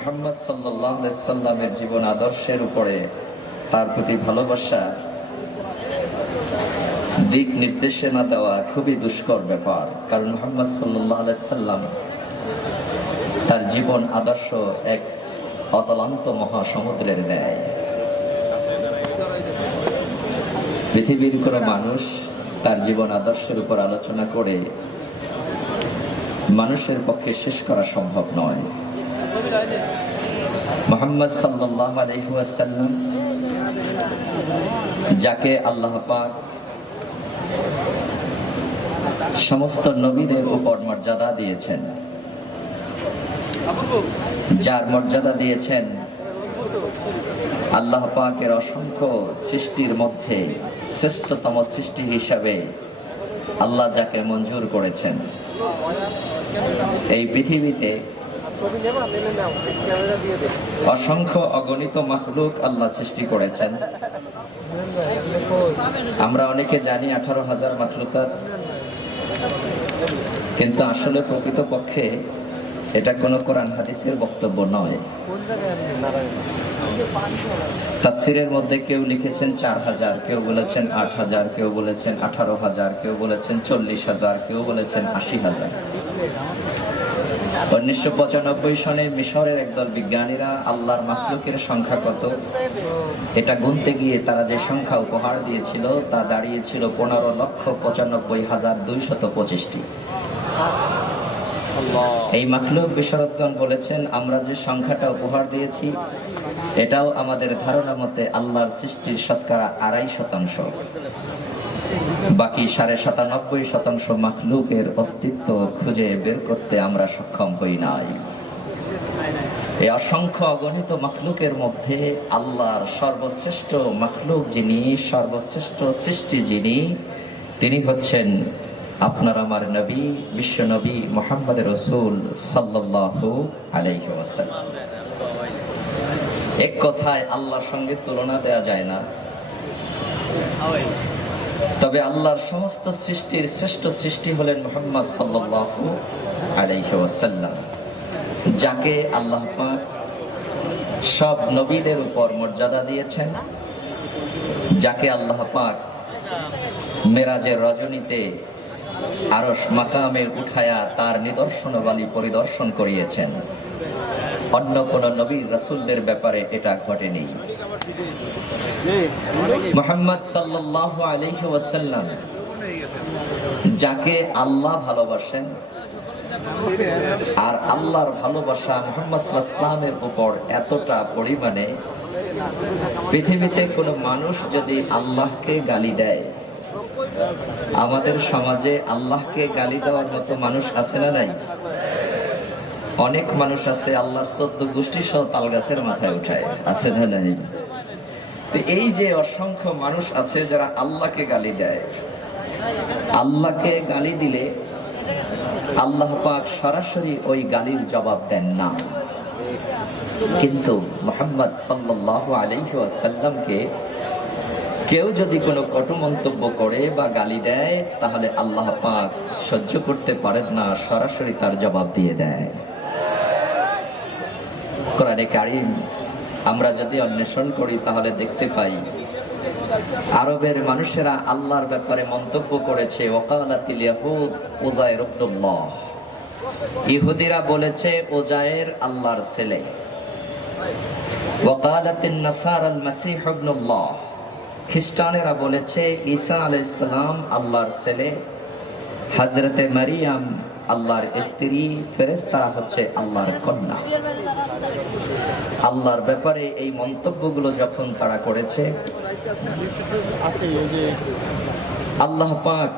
মুহাম্মদ সাল্লাল্লাহু আলাইহি সাল্লামের জীবন আদর্শের উপরে তার প্রতি ভালোবাসা দিক নির্দেশনা দেওয়া খুবই দুষ্কর ব্যাপার। কারণ মুহাম্মদ সাল্লাল্লাহু আলাইহি সাল্লাম তার জীবন আদর্শ এক অতলান্ত মহাসমুদ্রের ন্যায়। পৃথিবীর কোনো মানুষ তার জীবন আদর্শের উপর আলোচনা করে মানুষের পক্ষে শেষ করা সম্ভব নয়। মুহাম্মদ সাল্লাল্লাহু আলাইহি ওয়াসাল্লাম যাকে আল্লাহ পাক সমস্ত নবীদের উপর মর্যাদা দিয়েছেন, যার মর্যাদা দিয়েছেন আল্লাহ পাকের অসংখ্য সৃষ্টির মধ্যে শ্রেষ্ঠতম সৃষ্টি হিসাবে আল্লাহ যাকে মঞ্জুর করেছেন। এই পৃথিবীতে অসংখ্য অগণিত মাখলুক আল্লাহ সৃষ্টি করেছেন। আমরা অনেকে জানি 18,000 মাখলুকাত, কিন্তু আসলে প্রকৃতপক্ষে এটা কোনো কোরআন হাদিসের বক্তব্য নয়। তাফসীরের মধ্যে কেউ লিখেছেন 4,000, কেউ বলেছেন 8,000, কেউ বলেছেন 18,000, কেউ বলেছেন 40,000, কেউ বলেছেন 80,000। 1995 সনে মিশরের একদল বিজ্ঞানীরা আল্লাহর মাখলুকের সংখ্যা কত এটা গুনতে গিয়ে তারা যে সংখ্যা উপহার দিয়েছিল তা দাঁড়িয়েছিল 15,95,225টি। এই মাখলুক বিশারদগণ বলেছেন আমরা যে সংখ্যাটা উপহার দিয়েছি এটাও আমাদের ধারণা মতে আল্লাহর সৃষ্টির শতকরা 2.5%। বাকি 97.5% মাখলুকের অস্তিত্ব খুঁজে বের করতে আমরা সক্ষম হই নাই। এই অসংখ্য অগণিত মাখলুকের মধ্যে আল্লাহর সর্বশ্রেষ্ঠ মাখলুক যিনি, সর্বশ্রেষ্ঠ সৃষ্টি যিনি, তিনি হচ্ছেন আপনার আমার নবী, বিশ্ব নবী মুহাম্মদ রাসূল সাল্লাল্লাহু আলাইহি ওয়াসাল্লাম। এক কথায় আল্লাহর সঙ্গে তুলনা দেয়া যায় না। তবে আল্লাহর সমস্ত সৃষ্টির শ্রেষ্ঠ সৃষ্টি হলেন মুহাম্মদ সাল্লাল্লাহু আলাইহি ওয়াসাল্লাম, যাকে আল্লাহ পাক সব নবীদের উপর মর্যাদা দিয়েছেন, যাকে আল্লাহ পাক মেরাজের রজনীতে আরশ মাকামে উঠায়া তার নিদর্শনাবলী পরিদর্শন করিয়েছেন। অন্য কোন নবী রাসূলদের ব্যাপারে এটা ঘটেনি। মুহাম্মদ সাল্লাল্লাহু আলাইহি ওয়াসাল্লাম যাকে আল্লাহ ভালোবাসেন, আর আল্লাহর ভালোবাসা মুহাম্মদ সাল্লাল্লাহু আলাইহি ওয়াসাল্লামের উপর এতটা পরিমাণে পৃথিবীতে কোনো মানুষ যদি আল্লাহকে গালি দেয়, আমাদের সমাজে আল্লাহকে গালি দেওয়ার মতো মানুষ আছে না নাই? অনেক মানুষ আছে আল্লাহর 14 গোষ্ঠী সহ তাল গাছের মাথায় উঠায়, আছে না নাই? এই যে অসংখ্য মানুষ আছে যারা আল্লাহকে গালি দেয়, আল্লাহকে গালি দিলে আল্লাহ পাক সরাসরি ওই গালির জবাব দেন না। কিন্তু মুহাম্মদ সাল্লাল্লাহু আলাইহি ওয়াসাল্লামকে কেউ যদি কোনো কটু মন্তব্য করে বা গালি দেয় তাহলে আল্লাহ পাক সহ্য করতে পারেন না, সরাসরি তার জবাব দিয়ে দেয়। কোরআনে কারীম আমরা যদি অন্বেষণ করি তাহলে দেখতে পাই আরবের মানুষেরা আল্লাহর ব্যাপারে মন্তব্য করেছে ওয়াকালাতিল ইয়াহুদ উযাইর ইবনুল্লাহ, ইহুদিরা বলেছে উযাইর আল্লাহর ছেলে। ওয়াকালাতিন নাসারাল মাসীহ ইবনুল্লাহ, খ্রিস্টানেরা বলেছে ঈসা আলাইহিস সালাম আল্লাহর ছেলে, হযরতে মারিয়াম আল্লাহর স্ত্রী, ফেরেশতারা হচ্ছে আল্লাহর কন্যা। আল্লাহর ব্যাপারে এই মন্তব্যগুলো যখন তারা করেছে, আল্লাহ পাক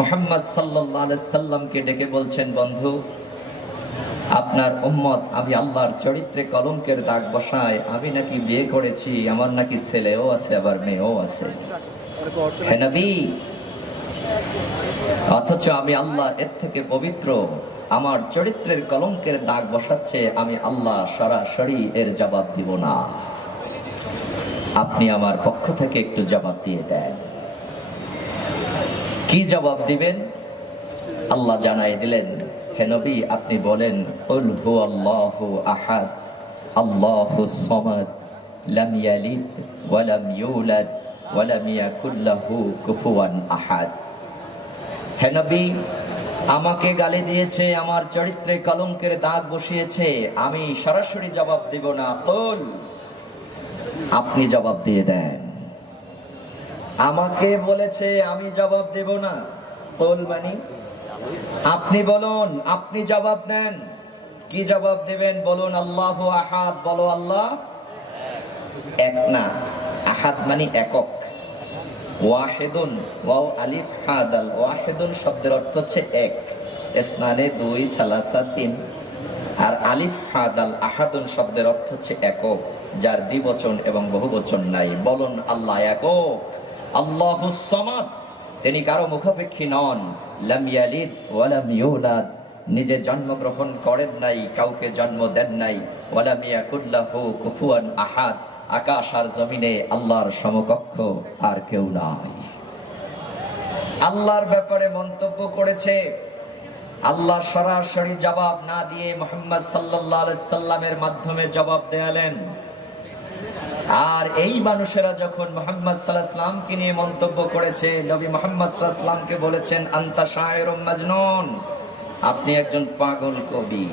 মুহাম্মদ সাল্লাল্লাহু আলাইহি সাল্লামকে ডেকে বলছেন, বন্ধু আপনার উম্মত আমি আল্লাহর চরিত্রে কলঙ্কের দাগ বসায়, আমি নাকি বিয়ে করেছি, আমার নাকি ছেলেও আছে আবার মেয়েও আছে, হে নবী, অথচ আমি আল্লাহ এর থেকে পবিত্র, আমার চরিত্রের কলঙ্কের দাগ বসাচ্ছে, আমি আল্লাহ সরাসরি এর জবাব দিব না, আপনি আমার পক্ষ থেকে একটু জবাব দিয়ে দেন। কি জবাব দিবেন আল্লাহ জানাই দিলেন, হে নবী আপনি বলেন কুল হুয়াল্লাহু আহাদ আল্লাহুস সামাদ লাম ইয়ালিদ ওয়া লাম ইউলাদ ওয়া লাম ইয়াকুল লাহু কুফুয়ান আহাদ। হে নবী আমাকে গালি দিয়েছে, আমার চরিত্রে কলঙ্কের দাগ বসিয়েছে, আমি সরাসরি জবাব দেব না, কুল আপনি জবাব দিয়ে দেন। আমাকে বলেছে আমি জবাব দেব না, কুল মানে আপনি বলুন, আপনি জবাব দেন। কি জবাব দিবেন বলুন? আল্লাহু আহাদ, বলো আল্লাহ এক না, আহাদ মানে একক। ওয়াহিদুন ওয়াও আলিফ হা দাল, ওয়াহিদুন শব্দের অর্থ হচ্ছে এক, ইসনানে দুই, সালাসা তিন। আর আলিফ হা দাল আহাদুন শব্দের অর্থ হচ্ছে একক, যার দ্বিবচন এবং বহুবচন নাই। বলুন আল্লাহ একক, আল্লাহুস সামাদ, তিনি কারো মুখাপেক্ষী নন। লাম ইয়ালিদ ওয়া লাম ইউলাদ, নিজে জন্মগ্রহণ করেন নাই, কাউকে জন্ম দেন নাই। ওয়া লাম ইয়াকুল লাহু কুফুয়ান আহাদ, আকাশ আর জমিনে আল্লাহর সমকক্ষ আর কেউ নাই। আল্লাহর ব্যাপারে মন্তব্য করেছে, আল্লাহ সরাসরি জবাব না দিয়ে মুহাম্মদ সাল্লাল্লাহু আলাইহি সাল্লামের মাধ্যমে জবাব দেয়ালেন। আর এই মানুষেরা যখন মুহাম্মদ সাল্লাল্লাহু আলাইহি সাল্লামকে নিয়ে মন্তব্য করেছে, নবী মুহাম্মদ সাল্লাল্লাহু আলাইহি সাল্লামকে বলেছেন আনতা শায়রুম মাজনুন, আপনি একজন পাগল কবি।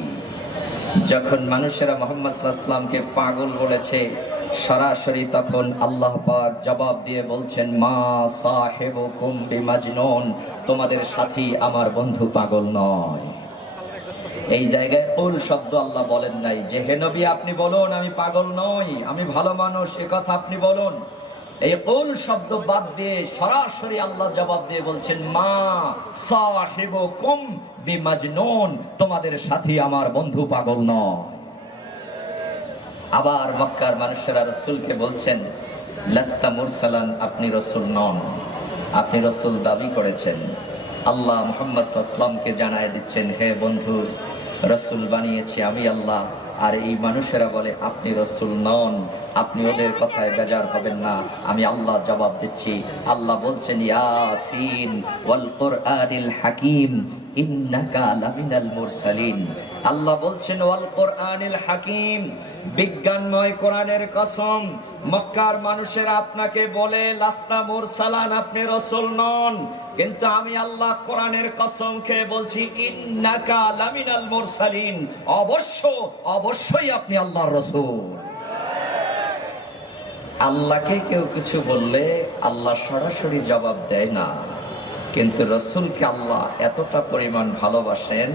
যখন মানুষেরা মুহাম্মদ সাল্লাল্লাহু আলাইহি সাল্লামকে পাগল বলেছে, সরাসরি তখন আল্লাহ পাক জবাব দিয়ে বলছেন মা সাহিবুকুম বিমাজনুন, তোমাদের সাথী আমার বন্ধু পাগল নয়। এই জায়গায় কুল শব্দ আল্লাহ বলেন নাই যে হে নবী আপনি বলুন আমি পাগল নই, আমি ভালো মানুষ, এ কথা আপনি বলুন। এই কুল শব্দ বাদ দিয়ে সরাসরি আল্লাহ জবাব দিয়ে বলছেন মা সাহিবুকুম বিমাজনুন, তোমাদের সাথী আমার বন্ধু পাগল নয়। আবার মক্কার মানুষেরা রাসূলকে বলছেন লাস্তা মুরসালান, আপনি রাসূল নন, আপনি রাসূল দাবি করেছেন। আল্লাহ মুহাম্মদ সাল্লাল্লাহু আলাইহি ওয়াসাল্লামকে জানায় দিচ্ছেন হে বন্ধু, রাসূল বানিয়েছি আমি আল্লাহ। আর এই মানুষেরা বলে আপনি রাসূল নন, আপনি ওদের কথায় বেজার হবেন না, আমি আল্লাহ জবাব দিচ্ছি। আল্লাহ বলছেন ইয়াসিন ওয়াল কুরআনিল হাকিম ইন্নাকা লামিনাল মুরসালিন। আল্লাহ বলছেন ওয়াল কুরআনিল হাকিম, বিজ্ঞানময় কোরআনের কসম। মক্কার মানুষেরা আপনাকে বলে লাস্তা মুরসালান, আপনি রাসূল নন, কিন্তু আমি আল্লাহ কোরআনের কসম খেয়ে বলছি ইন্নাকা লামিনাল মুরসালিন, অবশ্যই আপনি আল্লাহর রাসূল। আল্লাহকে কেউ কিছু বললে আল্লাহ সরাসরি জবাব দেয় না, কিন্তু রাসূলকে আল্লাহ এতটা পরিমাণ ভালোবাসেন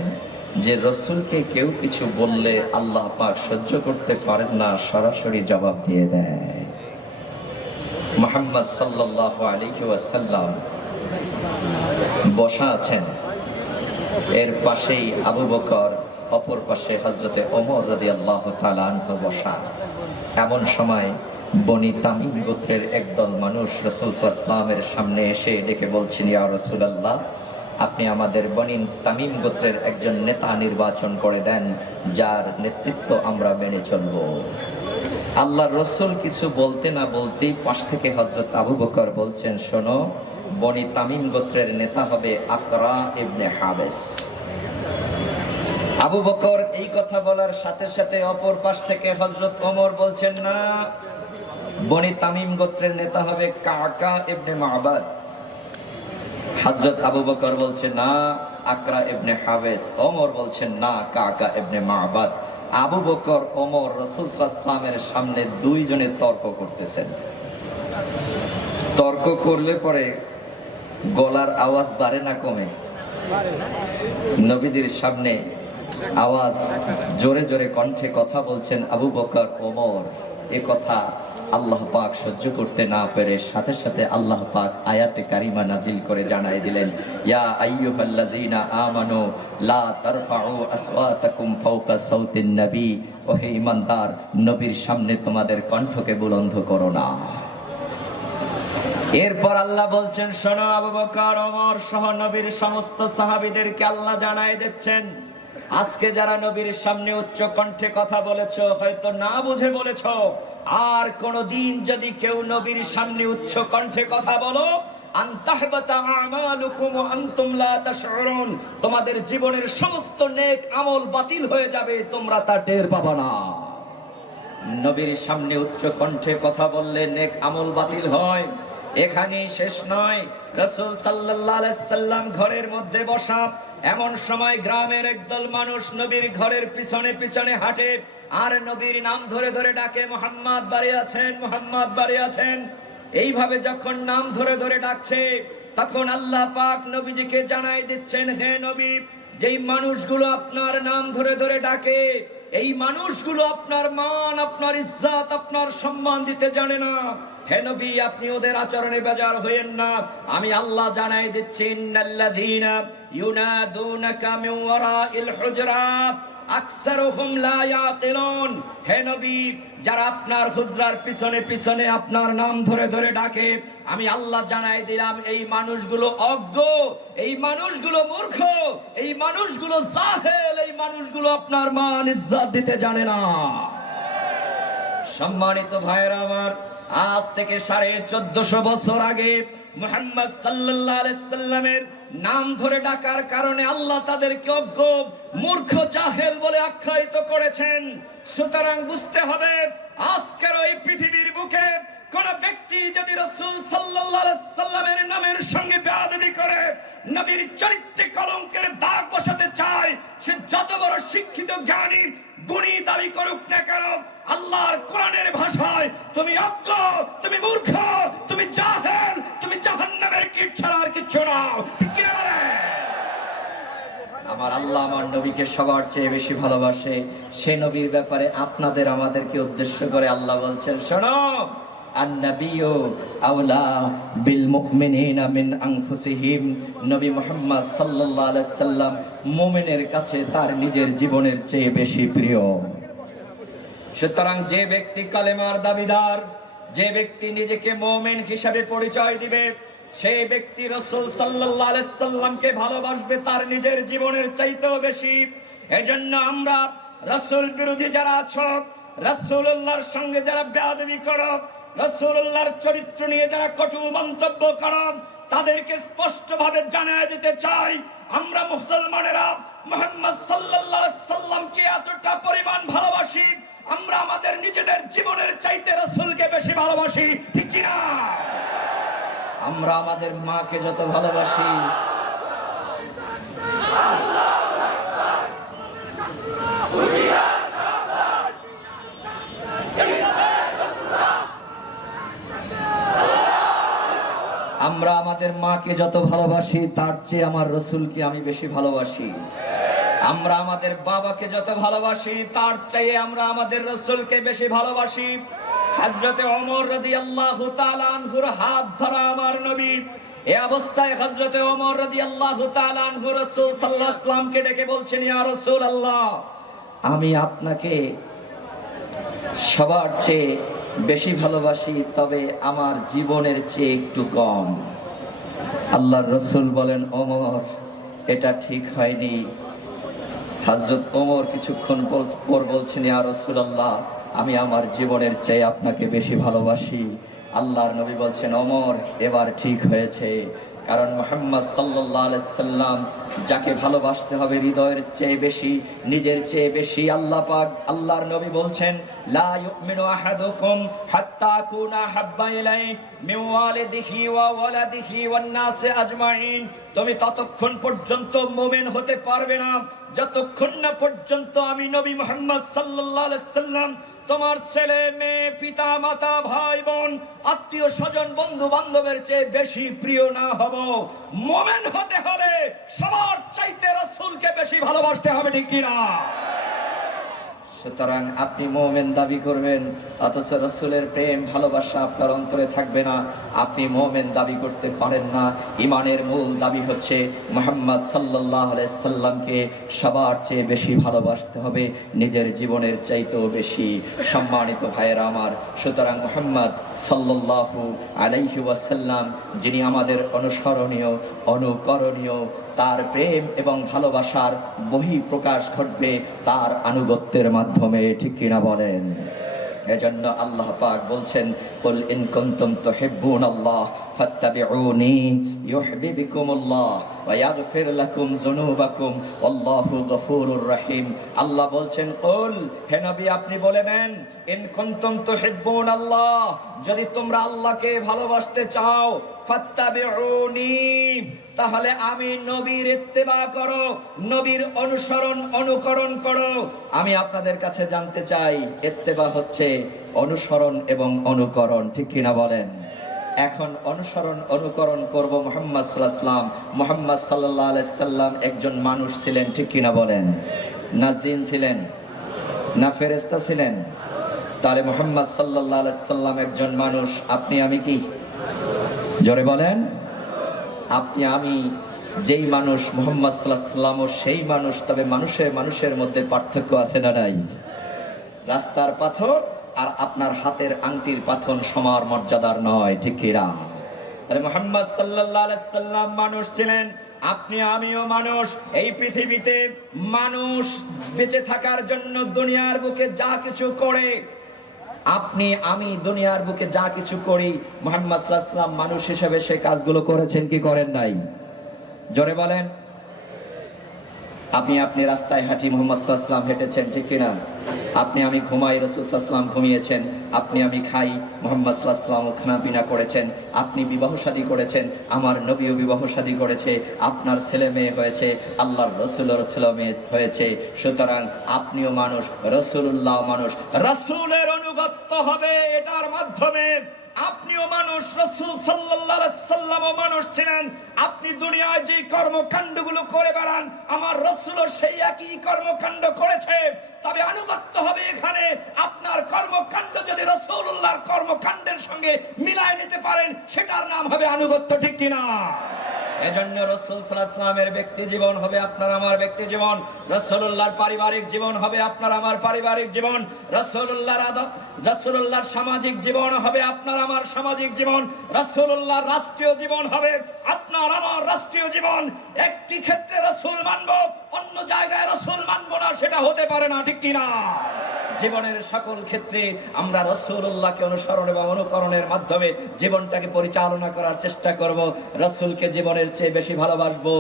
যে রাসূলকে কেউ কিছু বললে আল্লাহ পাক সহ্য করতে পারেন না, সরাসরি জবাব দিয়ে দেয়। মুহাম্মদ সাল্লাল্লাহু আলাইহি ওয়াসাল্লাম বসা আছেন, এর পাশেই আবু বকর, অপর পাশে হযরতে ওমর রাদিয়াল্লাহু তাআলা আনহু বসা। এমন সময় বনি তামিম গোত্রের একদল মানুষ রাসূল সাল্লাল্লাহু আলাইহি ওয়াসাল্লামের সামনে এসে ডেকে বলছেন ইয়া রাসূলুল্লাহ, আপনি আমাদের বনি তামিম গোত্রের একজন নেতা নির্বাচন করে দেন, যার নেতৃত্ব আমরা মেনে চলব। আল্লাহর রাসূল কিছু বলতে না বলতেই পাশ থেকে হযরত আবু বকর বলছেন শোনো, বনি তামিম গোত্রের নেতা হবে আকরা ইবনে হাবিস। আবু বকর এই কথা বলার সাথে সাথে অপর পাশ থেকে হযরত ওমর বলছেন না, বনি তামিম গোত্রের নেতা হবে কাকা ইবনে মাবাদ। হযরত আবু বকর বলছেন না, আকরা ইবনে হাবিস। ওমর বলছেন না, কাকা ইবনে মাবাদ। আবু বকর ওমর রাসূল সাল্লাল্লাহু আলাইহি ওয়াসাল্লামের সামনে দুইজনে তর্ক করতেছেন। তর্ক করলে পরে গলার আওয়াজ বাড়ে না কমে? নবীজির সামনে আওয়াজ জোরে জোরে কণ্ঠে কথা বলছেন আবু বকর ওমর। এ কথা আল্লাহ পাক সহ্য করতে না পেরে সাথে সাথে আল্লাহ পাক আয়াতে কারিমা নাজিল করে জানাই দিলেন ইয়া আইয়ুহাল্লাযীনা আমানু লা তারফাউ আসওয়াতাকুম ফাওকা সাউতিন নবী, ও হে ঈমানদার, নবীর সামনে তোমাদের কণ্ঠকে বুলন্দ করো না। এরপর আল্লাহ বলছেন শোনো আবু বকর ওমর সহ নবীর সমস্ত সাহাবীদেরকে আল্লাহ জানাই দিচ্ছেন, আজকে যারা নবীর সামনে উচ্চ কণ্ঠে কথা বলেছো, হয়তো না বুঝে বলেছো, আর কোনদিন যদি কেউ নবীর সামনে উচ্চ কণ্ঠে কথা বলো, আন তাহবাতা আমালুকুম ওয়া আনতুম লা তাশউরুন, তোমাদের জীবনের সমস্ত নেক আমল বাতিল হয়ে যাবে, তোমরা তা টের পাবে না। নবীর সামনে উচ্চ কণ্ঠে কথা বললে নেক আমল বাতিল হয়। এখানেই শেষ নয়, রাসূল সাল্লাল্লাহু আলাইহি সাল্লাম ঘরের মধ্যে বসা, এমন সময় গ্রামের একদল মানুষ নবীর ঘরের পিছনে পিছনে হাঁটে আর নবীর নাম ধরে ধরে ডাকে, মুহাম্মদ বাড়ি আছেন, মুহাম্মদ বাড়ি আছেন। এইভাবে যখন নাম ধরে ধরে ডাকছে, তখন আল্লাহ পাক নবীজিকে জানাই দিচ্ছেন, হে নবী, যেই মানুষগুলো আপনার নাম ধরে ধরে ডাকে, এই মানুষগুলো আপনার মান, আপনার ইজ্জত, আপনার সম্মান দিতে জানে না। হে নবী, আপনি ওদের আচরণে বেজার হইেন না। আমি আল্লাহ জানাই দিচ্ছি, ইন্নাল্লাযীনা ইউনাদুনাকা মিন ওয়ারাইল হুজরাত আকসারুহুম লা ইয়াকিলুন। হে নবী, যারা আপনার হুজরার পিছনে পিছনে আপনার নাম ধরে ধরে ডাকে, আমি আল্লাহ জানাই দিলাম, এই মানুষগুলো অজ্ঞ, এই মানুষগুলো মূর্খ, এই মানুষগুলো জাহেল, এই মানুষগুলো আপনার মান ইজ্জত দিতে জানে না। সম্মানিত ভাইরা আমার, আজ থেকে 1450 বছর আগে মুহাম্মদ সাল্লাল্লাহু আলাইহি সাল্লামের নাম ধরে ডাকার কারণে আল্লাহ তাদেরকে অজ্ঞ, মূর্খ, জাহেল বলে আখ্যায়িত করেছেন। সুতরাং বুঝতে হবে, আজকের ওই পৃথিবীর বুকে কোন ব্যক্তি যদি রাসূল সাল্লাল্লাহু আলাইহি সাল্লামের নামের সঙ্গে বেয়াদবি করে, নবীর চরিত্রে কলঙ্কের দাগ বসাতে চায়, সে যত বড় শিক্ষিত, জ্ঞানী, গুণী দাবি করুক না কেন, আল্লাহর কোরআনের ভাষায় তুমি অজ্ঞ, তুমি মূর্খ, তুমি জাহেল, তুমি জাহান্নামের কীট ছাড়া আর কিচ্ছু না। ঠিক কি বলে? আমার আল্লাহ আমার নবীকে সবার চেয়ে বেশি ভালোবাসে। সে নবীর ব্যাপারে আপনাদের আমাদেরকে উদ্দেশ্য করে আল্লাহ বলছেন, শোনো, আন-নাবিয়্যু আওলা বিল মুমিনিনা মিন আনফুসিহিম। নবী মুহাম্মদ সাল্লাল্লাহু আলাইহি সাল্লাম মুমিনের কাছে তার নিজের জীবনের চেয়ে বেশি প্রিয়। সুতরাং যে ব্যক্তি কালেমার দাবিদার, যে ব্যক্তি নিজেকে মুমিন হিসেবে পরিচয় দিবে, সেই ব্যক্তি রাসূল সাল্লাল্লাহু আলাইহি সাল্লামকে ভালোবাসবে তার নিজের জীবনের চাইতেও বেশি। এজন্য আমরা রাসূল বিরোধী যারা আছো, রাসূলুল্লাহর সঙ্গে যারা বেয়াদবি করো, রাসূলুল্লাহর চরিত্র নিয়ে যারা কটু মন্তব্য করো, তাদেরকে স্পষ্টভাবে জানিয়ে দিতে চাই, আমরা মুসলমানেরা মুহাম্মদ সাল্লাল্লাহু আলাইহি সাল্লামকে এতটা পরিমাণ ভালোবাসি, আমরা আমাদের নিজেদের জীবনের চাইতে রাসূলকে বেশি ভালোবাসি। ঠিক কি না? আমরা আমাদের মাকে যত ভালোবাসি, আমরা আমাদের মাকে যত ভালোবাসি, তার চেয়ে আমার রাসূলকে আমি বেশি ভালোবাসি। আমরা আমাদের বাবাকে যত ভালোবাসি, তার চেয়ে আমরা আমাদের রাসূলকে বেশি ভালোবাসি। হযরতে ওমর রাদিয়াল্লাহু তাআলা আনহুর হাত ধরা আমার নবী, এই অবস্থায় হযরতে ওমর রাদিয়াল্লাহু তাআলা আনহু রাসূল সাল্লাল্লাহু আলাইহি ওয়াসাল্লামকে ডেকে বলছেন, ইয়া রাসূলুল্লাহ, আমি আপনাকে সবার চেয়ে বেশি ভালোবাসি, তবে আমার জীবনের চেয়ে একটু কম। আল্লাহর রাসূল বলেন, ওমর, এটা ঠিক হয়নি। হযরত ওমর কিছুক্ষণ পর বলছেন, ইয়া রাসূলুল্লাহ, আমি আমার জীবনের চেয়ে আপনাকে বেশি ভালোবাসি। আল্লাহর নবী বলছেন, ওমর, এবার ঠিক হয়েছে। কারণ মুহাম্মদ সাল্লাল্লাহু আলাইহি সাল্লাম যাকে ভালোবাসতে হবে হৃদয়ের চেয়ে বেশি, নিজের চেয়ে বেশি, আল্লাহ পাক, আল্লাহর নবী বলছেন, লা ইউমিনু আহাদুকুম হাত্তা আকুনা হাব্বা ইলাইহি মিন ওয়ালিদিহি ওয়া ওয়ালাদিহি ওয়ান নাসি আজমাইন। তুমি ততক্ষণ পর্যন্ত মুমিন হতে পারবে না যতক্ষণ না পর্যন্ত আমি নবী মুহাম্মদ সাল্লাল্লাহু আলাইহি সাল্লাম তোমার ছেলে মেয়ে, পিতা মাতা, ভাই বোন, আত্মীয় স্বজন, বন্ধু বান্ধবের চেয়ে বেশি প্রিয় না হব। মুমিন হতে হলে সবার চাইতে রাসূলকে বেশি ভালোবাসতে হবে। ঠিক কি না? সুতরাং আপনি মুমিন দাবি করবেন, অথচ রাসূলের প্রেম ভালোবাসা আপনার অন্তরে থাকবে না, আপনি মুমিন দাবি করতে পারেন না। ঈমানের মূল দাবি হচ্ছে মুহাম্মদ সাল্লাল্লাহু আলাইহি সাল্লামকে সবার চেয়ে বেশি ভালোবাসতে হবে, নিজের জীবনের চাইতেও বেশি। সম্মানিত ভাইয়েরা আমার, সুতরাং মুহাম্মদ সাল্লাল্লাহু আলাইহি ওয়াসাল্লাম যিনি আমাদের অনুসরণীয়, অনুকরণীয়, তার প্রেম এবং ভালোবাসার বহিঃপ্রকাশ ঘটবে তার আনুগত্যের মাধ্যমে। ঠিক কিনা বলেন? এজন্য আল্লাহ পাক বলছেন, কুল ইন কুনতুম তুহিব্বুনাল্লাহ ফাত্তাবিউনি ইউহিব্বুকুমুল্লাহ ওয়া ইয়াগফির লাকুম যুনুবাকুম আল্লাহু গফুরুর রহিম। আল্লাহ বলছেন, কুল, হে নবী আপনি বলে দেন, ইন কুনতুম তুহিব্বুনাল্লাহ, যদি তোমরা আল্লাহকে ভালোবাসতে চাও, ফাত্তাবিউনি, তাহলে আমি নবীর ইত্তেবা করো, নবীর অনুসরণ অনুকরণ করো। আমি আপনাদের কাছে জানতে চাই, ইত্তেবা হচ্ছে অনুসরণ এবং অনুকরণ, ঠিক কিনা বলেন? এখন অনুসরণ অনুকরণ করব মুহাম্মদ সাল্লাল্লাহু আলাইহি ওয়াসাল্লাম। মুহাম্মদ সাল্লাল্লাহু আলাইহি ওয়াসাল্লাম একজন মানুষ ছিলেন, ঠিক কিনা বলেন? না জিন ছিলেন, না ফেরেশতা ছিলেন? তাহলে মুহাম্মদ সাল্লাল্লাহু আলাইহি ওয়াসাল্লাম একজন মানুষ, আপনি আমি কি? জোরে বলেন। আপনি আমি যেই মানুষ, মুহাম্মদ সাল্লাল্লাহু আলাইহি ওয়াসাল্লামও সেই মানুষ। তবে মানুষের মধ্যে পার্থক্য আছে না নাই? রাস্তার পাথর আর আপনার হাতের আংটির পাথর সমান মর্যাদার নয়, ঠিক কিনা? তাহলে মুহাম্মদ সাল্লাল্লাহু আলাইহি ওয়াসাল্লাম মানুষ ছিলেন, আপনি আমিও মানুষ। এই পৃথিবীতে মানুষ বেঁচে থাকার জন্য দুনিয়ার বুকে যা কিছু করে, আপনি আমি দুনিয়ার বুকে যা কিছু করি, মুহাম্মদ সাল্লাল্লাহু আলাইহি ওয়াসাল্লাম মানুষ হিসেবে সে কাজগুলো করেছেন কি করেন নাই? জোরে বলেন। আপনি রাস্তায় হাঁটি, মুহাম্মদ সাল্লাল্লাহু আলাইহি ওয়াসাল্লাম হেঁটেছেন, ঠিক কিনা? আপনি আমি ঘুমাই, রাসূল সাল্লাল্লাহু আলাইহি ওয়াসাল্লাম ঘুমিয়েছেন। আপনি আমি খাই, মুহাম্মদ সাল্লাল্লাহু আলাইহি ওয়াসাল্লাম খানা পিনা করেছেন। আপনি বিবাহ শাদী করেছেন, আমার নবীও বিবাহ শাদী করেছে। আপনার ছেলে মেয়ে হয়েছে, আল্লাহর রাসূলের ছেলে মেয়ে হয়েছে। সুতরাং আপনিও মানুষ, রাসূলুল্লাহ মানুষ, রাসূলের অনুগত হবে। এটার মাধ্যমে আপনিও মানুষ, রাসূল সাল্লাল্লাহু আলাইহি ওয়াসাল্লামও মানুষ ছিলেন। আপনি দুনিয়ায় যে কর্মকাণ্ডগুলো করে বেড়ান, আমার রাসূলও সেই একই কর্মকাণ্ড করেছে। তবে আনুগত্য হবে এখানে, আপনার কর্মকাণ্ড যদি রাসূলুল্লাহর কর্মকাণ্ডের সঙ্গে মিলায় নিতে পারেন, সেটার নাম হবে আনুগত্য, ঠিক কিনা? এজন্য রাসূল সাল্লাল্লাহু আলাইহি ওয়াসাল্লামের ব্যক্তি জীবন হবে আপনার আমার ব্যক্তি জীবন, রাসূলুল্লাহর পারিবারিক জীবন হবে আপনার আমার পারিবারিক জীবন, রাসূলুল্লাহর সামাজিক জীবন হবে আপনার আমার সামাজিক জীবন, রাসূলুল্লাহর রাষ্ট্রীয় জীবন হবে আপনার আমার রাষ্ট্রীয় জীবন। একটি ক্ষেত্রে রাসূল মানব, অন্য জায়গায় রাসূল মানব না, সেটা হতে পারে না, ঠিক কিনা? জীবনের সকল ক্ষেত্রে আমরা রাসূলুল্লাহকে অনুসরণ এবং অনুকরণের মাধ্যমে জীবনটাকে পরিচালনা করার চেষ্টা করব। রাসূলকে জীবনের চেয়ে বেশি ভালোবাসবো।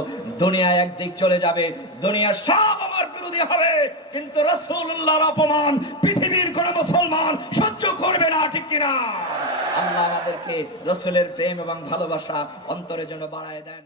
দুনিয়া একদিক চলে যাবে, দুনিয়া সব আমার বিরোধী হবে, কিন্তু রাসূলুল্লাহর অপমান পৃথিবীর কোন মুসলমান সহ্য করবে না, ঠিক কিনা? আল্লাহ আমাদেরকে রাসূলের প্রেম এবং ভালোবাসা অন্তরে যেন বাড়ায় দেন।